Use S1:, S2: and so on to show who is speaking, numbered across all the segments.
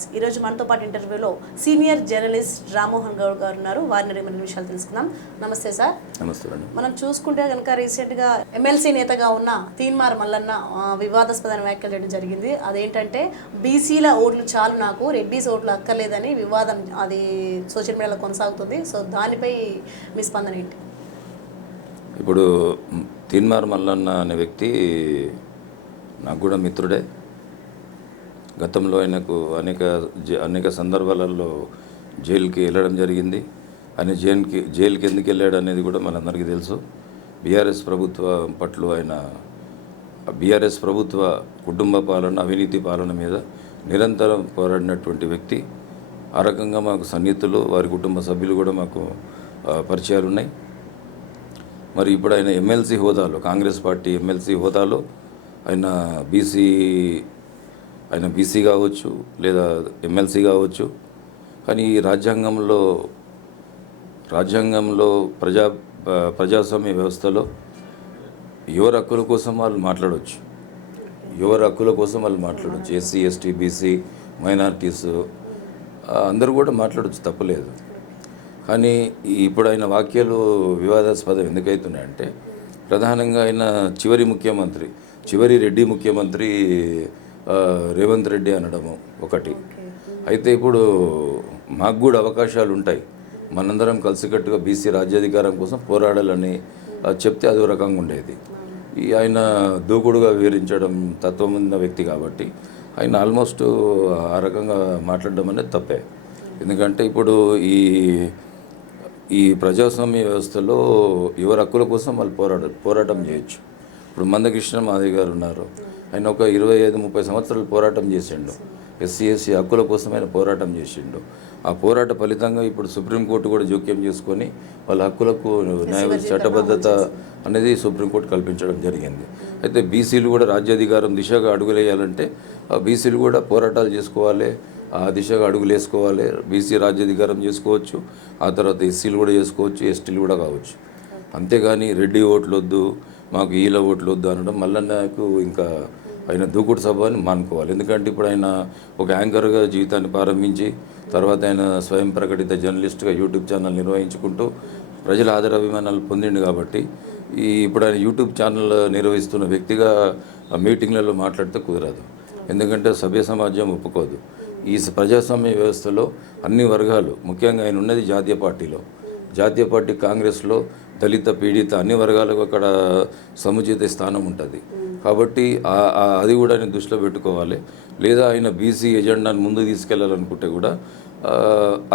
S1: Voice ఈ రోజు మనతో పాటు ఇంటర్వ్యూలో సీనియర్ జర్నలిస్ట్ రామ్మోహన్ గౌడ్ గారు ఉన్నారు. వారిని రెండు విషయాలు తెలుసుకుందాం. నమస్తే సార్.
S2: నమస్తే
S1: మనం చూసుకుంటే కనుక రీసెంట్గా ఎమ్మెల్సీ నేతగా ఉన్న తీన్మార్ మల్లన్న వివాదాస్పదమైన వ్యాఖ్యలు చేయడం జరిగింది. అదేంటంటే బీసీల ఓట్లు చాలు నాకు రెడ్డిస్ ఓట్లు అక్కర్లేదని వివాదం అది సోషల్ మీడియాలో కొనసాగుతుంది. సో దానిపై మీ స్పందన ఏంటి?
S2: ఇప్పుడు తీన్మార్ మల్లన్న అనే వ్యక్తి నాకు కూడా మిత్రుడే. గతంలో ఆయనకు అనేక జ- అనేక సందర్భాలలో జైలుకి వెళ్ళడం జరిగింది. ఆయన జైలుకి జైలుకి ఎందుకు వెళ్ళాడు అనేది కూడా మనందరికీ తెలుసు. బీఆర్ఎస్ ప్రభుత్వ పట్ల ఆయన బీఆర్ఎస్ ప్రభుత్వ కుటుంబ పాలన అవినీతి పాలన మీద నిరంతరం పోరాడినటువంటి వ్యక్తి. ఆ రకంగా మాకు సన్నిహితులు వారి కుటుంబ సభ్యులు కూడా మాకు పరిచయాలు ఉన్నాయి. మరి ఇప్పుడు ఆయన ఎమ్మెల్సీ హోదాలో కాంగ్రెస్ పార్టీ ఎమ్మెల్సీ హోదాలో ఆయన బీసీ ఆయన బీసీ కావచ్చు లేదా ఎమ్మెల్సీ కావచ్చు. కానీ ఈ రాజ్యాంగంలో రాజ్యాంగంలో ప్రజా ప్రజాస్వామ్య వ్యవస్థలో యువర హక్కుల కోసం వాళ్ళు మాట్లాడవచ్చు యువర హక్కుల కోసం వాళ్ళు మాట్లాడవచ్చు ఎస్సీ ఎస్టీ బీసీ మైనారిటీస్ అందరూ కూడా మాట్లాడవచ్చు తప్పలేదు. కానీ ఇప్పుడు ఆయన వాక్యాలు వివాదాస్పదం ఎందుకవుతున్నాయంటే ప్రధానంగా ఆయన చివరి ముఖ్యమంత్రి చివరి రెడ్డి ముఖ్యమంత్రి రేవంత్ రెడ్డి అనడము ఒకటి. అయితే ఇప్పుడు మాకు కూడా అవకాశాలు ఉంటాయి. మనందరం కలిసికట్టుగా బీసీ రాజ్యాధికారం కోసం పోరాడాలని చెప్తే అదో రకంగా ఉండేది. ఈ ఆయన దూకుడుగా వివరించడం తత్వం ఉన్న వ్యక్తి కాబట్టి ఆయన ఆల్మోస్ట్ ఆ రకంగా మాట్లాడడం అనేది తప్పే. ఎందుకంటే ఇప్పుడు ఈ ఈ ప్రజాస్వామ్య వ్యవస్థలో ఎవరి హక్కుల కోసం వాళ్ళు పోరాడ పోరాటం చేయొచ్చు. ఇప్పుడు మందకృష్ణ మాదిగ గారు ఉన్నారు. ఆయన ఒక ఇరవై ఐదు ముప్పై సంవత్సరాలు పోరాటం చేసిండు. ఎస్సీ ఎస్సీ హక్కుల కోసం ఆయన పోరాటం చేసిండు. ఆ పోరాట ఫలితంగా ఇప్పుడు సుప్రీంకోర్టు కూడా జోక్యం చేసుకొని వాళ్ళ హక్కులకు న్యాయ చట్టబద్ధత అనేది సుప్రీంకోర్టు కల్పించడం జరిగింది. అయితే బీసీలు కూడా రాజ్యాధికారం దిశగా అడుగులేయాలంటే ఆ బీసీలు కూడా పోరాటాలు చేసుకోవాలి ఆ దిశగా అడుగులు వేసుకోవాలి. బీసీ రాజ్యాధికారం చేసుకోవచ్చు ఆ తర్వాత ఎస్సీలు కూడా చేసుకోవచ్చు ఎస్టీలు కూడా కావచ్చు. అంతేగాని రెడ్డి ఓట్లు వద్దు మాకు ఈల ఓట్లు వద్దు అనడం మళ్ళీ నాకు ఇంకా ఆయన దూకుడు సభ అని మానుకోవాలి. ఎందుకంటే ఇప్పుడు ఆయన ఒక యాంకర్గా జీవితాన్ని ప్రారంభించి తర్వాత ఆయన స్వయం ప్రకటిత జర్నలిస్ట్గా యూట్యూబ్ ఛానల్ నిర్వహించుకుంటూ ప్రజల ఆదరాభిమానాలు పొందిండు కాబట్టి ఈ ఇప్పుడు ఆయన యూట్యూబ్ ఛానల్ నిర్వహిస్తున్న వ్యక్తిగా మీటింగ్లలో మాట్లాడితే కుదరదు. ఎందుకంటే సభ్య సమాజం ఒప్పుకోదు. ఈ ప్రజాస్వామ్య వ్యవస్థలో అన్ని వర్గాలు ముఖ్యంగా ఆయన ఉన్నది జాతీయ పార్టీలో. జాతీయ పార్టీ కాంగ్రెస్లో దళిత పీడిత అన్ని వర్గాలకు అక్కడ సముచిత స్థానం ఉంటుంది. కాబట్టి అది కూడా నేను దృష్టిలో పెట్టుకోవాలి. లేదా ఆయన బీసీ ఎజెండాను ముందు తీసుకెళ్ళాలనుకుంటే కూడా ఆ,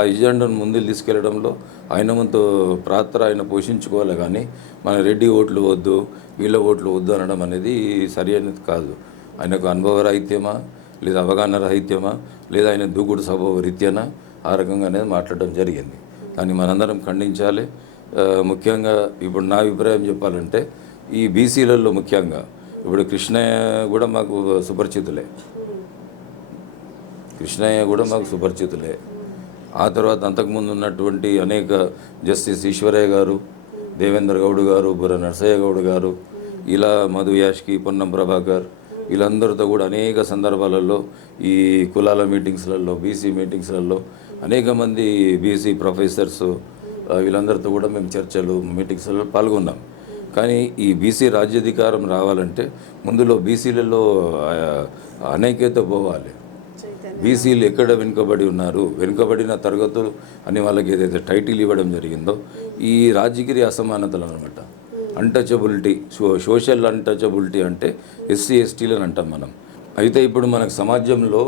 S2: ఎజెండాను ముందు తీసుకెళ్ళడంలో ఆయన వంతు ప్రాత్ర ఆయన పోషించుకోవాలి కానీ మన రెడ్డి ఓట్లు వద్దు వీళ్ళ ఓట్లు వద్దు అనడం అనేది సరి అనేది కాదు. ఆయనకు అనుభవ రాహిత్యమా లేదా అవగాహన రాహిత్యమా లేదా ఆయన దూకుడు స్వభావ రీత్యానా ఆ రకంగా అనేది మాట్లాడడం జరిగింది. దాన్ని మనందరం ఖండించాలి. ముఖ్యంగా ఇప్పుడు నా అభిప్రాయం చెప్పాలంటే ఈ బీసీలలో ముఖ్యంగా ఇప్పుడు కృష్ణయ్య కూడా మాకు సుపరిచితులే. కృష్ణయ్య కూడా మాకు సుపరిచితులే. ఆ తర్వాత అంతకుముందు ఉన్నటువంటి అనేక జస్టిస్ ఈశ్వరయ్య గారు దేవేంద్ర గౌడ్ గారు బుర్ర నరసయ్య గౌడ్ గారు ఇలా మధు యాష్కి పొన్నం ప్రభాకర్ వీళ్ళందరితో కూడా అనేక సందర్భాలలో ఈ కులాల మీటింగ్స్లలో బీసీ మీటింగ్స్లలో అనేక మంది బీసీ ప్రొఫెసర్స్ వీళ్ళందరితో కూడా మేము చర్చలు మీటింగ్స్లలో పాల్గొన్నాం. కానీ ఈ బీసీ రాజ్యాధికారం రావాలంటే ముందులో బీసీలలో అనైక్యత పోవాలి. బీసీలు ఎక్కడ వెనుకబడి ఉన్నారు? వెనుకబడిన తరగతులు అని వాళ్ళకి ఏదైతే టైటిల్ ఇవ్వడం జరిగిందో ఈ రాజగిరి అసమానతలు అనమాట అన్టచబిలిటీ సో సోషల్ అన్టచబిలిటీ అంటే ఎస్సీ ఎస్టీలని అంటాం మనం. అయితే ఇప్పుడు మనకు సమాజంలో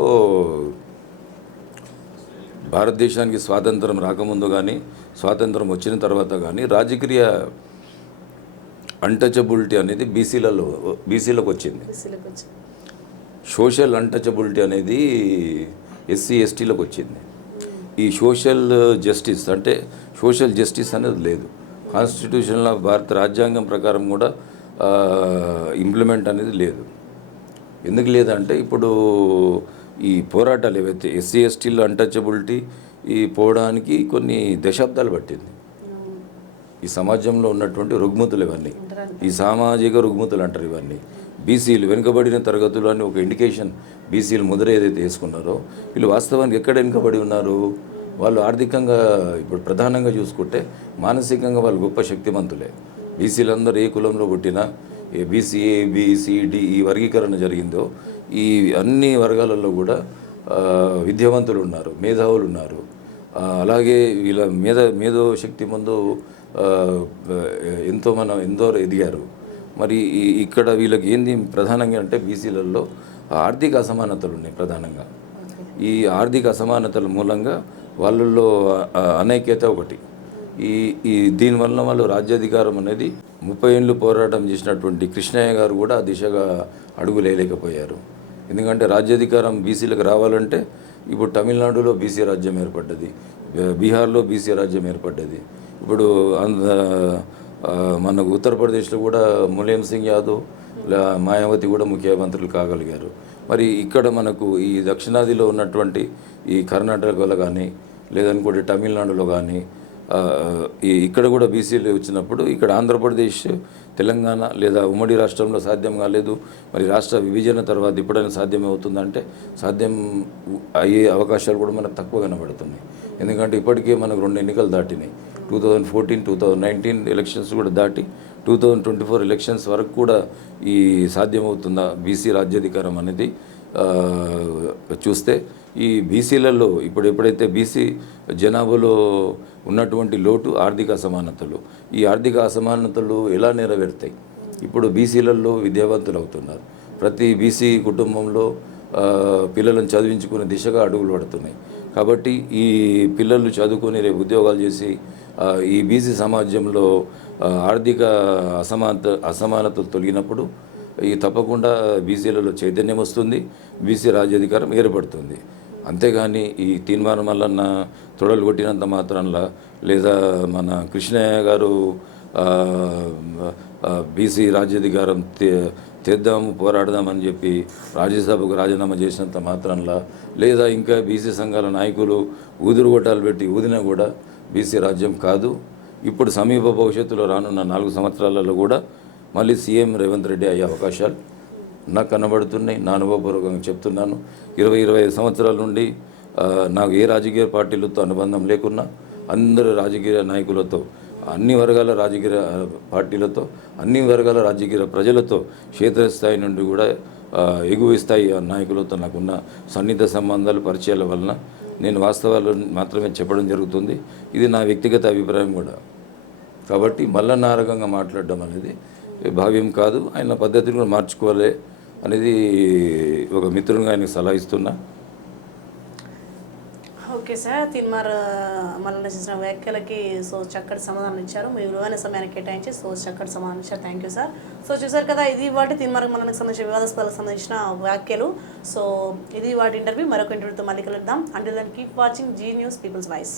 S2: భారతదేశానికి స్వాతంత్రం రాకముందు కానీ స్వాతంత్రం వచ్చిన తర్వాత కానీ రాజకీయ అన్టచబిలిటీ అనేది బీసీలలో బీసీలకు వచ్చింది. సోషల్ అన్టచబిలిటీ అనేది ఎస్సీ ఎస్టీలకు వచ్చింది. ఈ సోషల్ జస్టిస్ అంటే సోషల్ జస్టిస్ అనేది లేదు. కాన్స్టిట్యూషన్లో భారత రాజ్యాంగం ప్రకారం కూడా ఇంప్లిమెంట్ అనేది లేదు. ఎందుకు లేదంటే ఇప్పుడు ఈ పోరాటాలు ఏవైతే ఎస్సీ ఎస్టీలో అన్టచబిలిటీ ఈ పోవడానికి కొన్ని దశాబ్దాలు పట్టింది. ఈ సమాజంలో ఉన్నటువంటి రుగ్మతులు ఇవన్నీ ఈ సామాజిక రుగ్మతులు అంటారు ఇవన్నీ. బీసీలు వెనుకబడిన తరగతులు అని ఒక ఇండికేషన్ బీసీలు ముద్ర ఏదైతే వేసుకున్నారో వీళ్ళు వాస్తవానికి ఎక్కడ వెనుకబడి ఉన్నారు? వాళ్ళు ఆర్థికంగా ఇప్పుడు ప్రధానంగా చూసుకుంటే మానసికంగా వాళ్ళు గొప్ప శక్తిమంతులే. బీసీలందరూ ఏ కులంలో పుట్టినా A BC A BC D ఈ వర్గీకరణ జరిగిందో ఈ అన్ని వర్గాలలో కూడా విద్యావంతులు ఉన్నారు మేధావులు ఉన్నారు. అలాగే వీళ్ళ మేధ మేధో శక్తి ముందు ఎంతో మనం ఎంతో ఎదిగారు. మరి ఇక్కడ వీళ్ళకి ఏంది ప్రధానంగా అంటే బీసీలలో ఆర్థిక అసమానతలు ఉన్నాయి ప్రధానంగా. ఈ ఆర్థిక అసమానతల మూలంగా వాళ్ళల్లో ఆ, అనైక్యత ఒకటి. ఈ ఈ దీనివల్ల వాళ్ళు రాజ్యాధికారం అనేది ముప్పై ఏళ్ళు పోరాటం చేసినటువంటి కృష్ణయ్య గారు కూడా దిశగా అడుగులేయలేకపోయారు. ఎందుకంటే రాజ్యాధికారం బీసీలకు రావాలంటే ఇప్పుడు తమిళనాడులో బీసీ రాజ్యం ఏర్పడ్డది బీహార్లో బీసీ రాజ్యం ఏర్పడ్డది. ఇప్పుడు మనకు ఉత్తరప్రదేశ్లో కూడా ములాయం సింగ్ యాదవ్ మాయావతి కూడా ముఖ్యమంత్రులు కాగలిగారు. మరి ఇక్కడ మనకు ఈ దక్షిణాదిలో ఉన్నటువంటి ఈ కర్ణాటకలో కానీ లేదనుకోండి తమిళనాడులో కానీ ఇక్కడ కూడా బీసీలు వచ్చినప్పుడు ఇక్కడ ఆంధ్రప్రదేశ్ తెలంగాణ లేదా ఉమ్మడి రాష్ట్రంలో సాధ్యం కాలేదు. మరి రాష్ట్ర విభజన తర్వాత ఇప్పుడైనా సాధ్యం అవుతుందంటే సాధ్యం అయ్యే అవకాశాలు కూడా మనకు తక్కువ కనబడుతున్నాయి. ఎందుకంటే ఇప్పటికే మనకు రెండు ఎన్నికలు దాటినాయి. Two thousand fourteen two thousand nineteen elections కూడా దాటి two thousand twenty four elections వరకు కూడా ఈ సాధ్యమవుతుందా బీసీ రాజ్యాధికారం అనేది చూస్తే ఈ బీసీలలో ఇప్పుడు ఎప్పుడైతే బీసీ జనాభాలో ఉన్నటువంటి లోటు ఆర్థిక అసమానతలు ఈ ఆర్థిక అసమానతలు ఎలా నెరవేరుతాయి? ఇప్పుడు బీసీలలో విద్యావంతులు అవుతున్నారు. ప్రతి బీసీ కుటుంబంలో పిల్లలను చదివించుకునే దిశగా అడుగులు పడుతున్నాయి. కాబట్టి ఈ పిల్లలు చదువుకొని రేపు ఉద్యోగాలు చేసి ఈ బీసీ సమాజంలో ఆర్థిక అసమానత అసమానతలు తొలగినప్పుడు ఈ తప్పకుండా బీసీలలో చైతన్యం వస్తుంది బీసీ రాజ్యాధికారం ఏర్పడుతుంది. అంతేగాని ఈ తీర్మానం మల్లన్న తొడలు కొట్టినంత మాత్రంలా లేదా మన కృష్ణయ్య గారు బీసీ రాజ్యాధికారం తే తెద్దాము పోరాడదామని చెప్పి రాజ్యసభకు రాజీనామా చేసినంత మాత్రంలా లేదా ఇంకా బీసీ సంఘాల నాయకులు ఊదురు గొట్టాలు పెట్టి ఊదినా కూడా బీసీ రాజ్యం కాదు. ఇప్పుడు సమీప భవిష్యత్తులో రానున్న నాలుగు సంవత్సరాలలో కూడా మళ్ళీ సీఎం రేవంత్ రెడ్డి అయ్యే అవకాశాలు నాకు కనబడుతున్నాయి. నా అనుభవపూర్వకంగా చెప్తున్నాను. ఇరవై ఇరవై ఐదు సంవత్సరాల నుండి నాకు ఏ రాజకీయ పార్టీలతో అనుబంధం లేకున్నా అందరు రాజకీయ నాయకులతో అన్ని వర్గాల రాజకీయ పార్టీలతో అన్ని వర్గాల రాజకీయ ప్రజలతో క్షేత్రస్థాయి నుండి కూడా ఆ, ఎగువ స్థాయి నాయకులతో నాకున్న సన్నిహిత సంబంధాలు పరిచయాల వలన నేను వాస్తవాలు మాత్రమే చెప్పడం జరుగుతుంది. ఇది నా వ్యక్తిగత అభిప్రాయం కూడా. కాబట్టి మల్లన్న నారకంగా రకంగా మాట్లాడడం అనేది భావ్యం కాదు. ఆయన పద్ధతిని కూడా మార్చుకోవాలి. అనేది ఒక మిత్రునిగా ఆయనకు సలహా ఇస్తున్నా.
S1: ఓకే సార్ తిన్మార్ మళ్ళీ చేసిన వ్యాఖ్యలకి సో చక్కటి సమాధానం ఇచ్చారు. మీ విలువైన సమయాన్ని కేటాయించి సో చక్కటి సమాధానం ఇచ్చారు. థ్యాంక్ యూ సార్ సో చూసారు కదా ఇది వాటి తిన్మార్ మల్లకి సంబంధించిన వివాదాస్పదాలకు సంబంధించిన వ్యాఖ్యలు. సో ఇది వాటి ఇంటర్వ్యూ మరొక ఇంటర్వ్యూతో మళ్ళీ కలుద్దాం. And keep watching Zee news people's voice